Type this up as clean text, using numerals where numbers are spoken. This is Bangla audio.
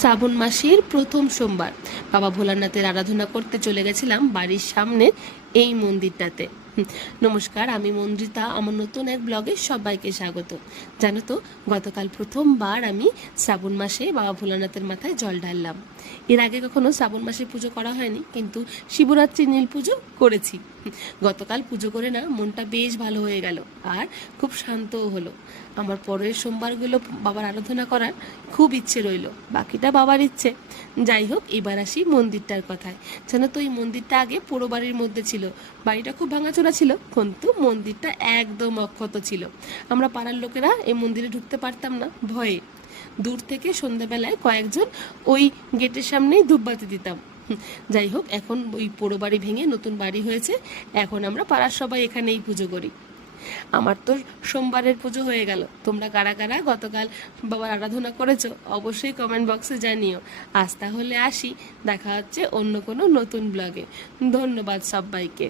শ্রাবণ মাসের প্রথম সোমবার বাবা ভোলানাথের আরাধনা করতে চলে গেছিলাম বাড়ির সামনে এই মন্দিরটাতে। নমস্কার, আমি মন্দিতা। আমার নতুন এক ব্লগে সবাইকে স্বাগত। জানো তো, গতকাল প্রথমবার আমি শ্রাবণ মাসে বাবা ভোলানাথের মাথায় জল ঢাললাম। এর আগে কখনো শ্রাবণ মাসে পুজো করা হয়নি, কিন্তু শিবরাত্রি নীল পুজো করেছি। গতকাল পুজো করে না মনটা বেশ ভালো হয়ে গেল, আর খুব শান্তও হলো। আমার পরের সোমবারগুলো বাবার আরাধনা করার খুব ইচ্ছে রইল, বাকিটা বাবার ইচ্ছে। যাই হোক, এবার আসি মন্দিরটার কথায়। জানো তো, এই মন্দিরটা আগে পোড়ো বাড়ির মধ্যে ছিল। বাড়িটা খুব ভাঙাচোরা ছিল, কিন্তু মন্দিরটা একদম অক্ষত ছিল। আমরা পাড়ার লোকেরা এই মন্দিরে ঢুকতে পারতাম না ভয়ে। দূর থেকে সন্ধ্যাবেলায় কয়েকজন ওই গেটের সামনেই ধূপবাতি দিতাম। যাই হোক, এখন ওই পোড়ো বাড়ি ভেঙে নতুন বাড়ি হয়েছে। এখন আমরা পাড়ার সবাই এখানেই পুজো করি। আমার তো সোমবারের পুজো হয়ে গেল। তোমরা কারা কারা গতকাল বাবার আরাধনা করেছো অবশ্যই কমেন্ট বক্সে জানিও। আজ তাহলে আসি, দেখা হচ্ছে অন্য কোনো নতুন ব্লগে। ধন্যবাদ সবাইকে।